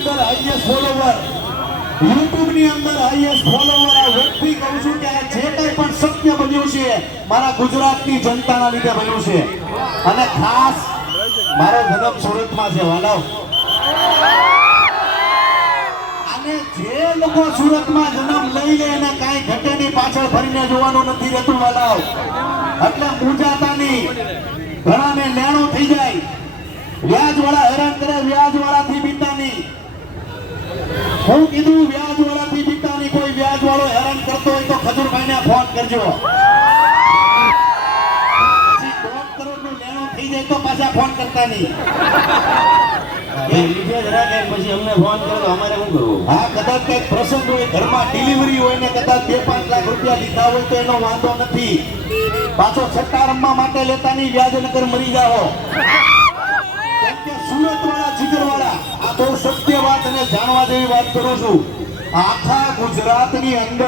અંદર highest follower, YouTube ની અંદર હાઈએસ્ટ ફોલોવર આ વ્યક્તિ કહું છું કે આ જે કંઈ પણ સત્ય બન્યું છે મારા ગુજરાતની જનતાના લીધે બન્યું છે. અને ખાસ મારો જન્મ સુરતમાં છે વાલાવ. અને જે લોકો સુરતમાં જન્મ લઈ લે અને કાંઈ ઘટેની પાછળ ફરીને જોવાનું નથી રહેતું વાલાવ. એટલે મૂંઝાતાની ઘણાને લેણો થઈ જાય, વ્યાજવાળા હેરાન કરે, વ્યાજવાળાથી બીતાની. હું કીધું વ્યાજવાળાથી બીતાની, કોઈ વ્યાજવાળો હેરાન કરતો હોય તો ખજૂરભાઈને ફોન કરજો. પછી 1 કરોડનું લેણું થઈ જાય તો પાછા ફોન કરતા નહીં. પછી અમને ફોન કરો તો અમારે શું કરવું? હા, કદાચ કઈક પ્રસંગ હોય, ઘરમાં ડિલિવરી હોય ને કદાચ 2-5 લાખ રૂપિયા લીધા હોય તો એનો વાંધો નથી. પાછો છઠ્ઠા રમવા માટે લેતા નહીં, વ્યાજનગર મરી જાઓ. કેમ કે સુરત વાળા, જીગર વાળા, આ બહુ સત્ય વાત અને જાણવા જેવી વાત કરું છું. આખા ગુજરાતની અંદર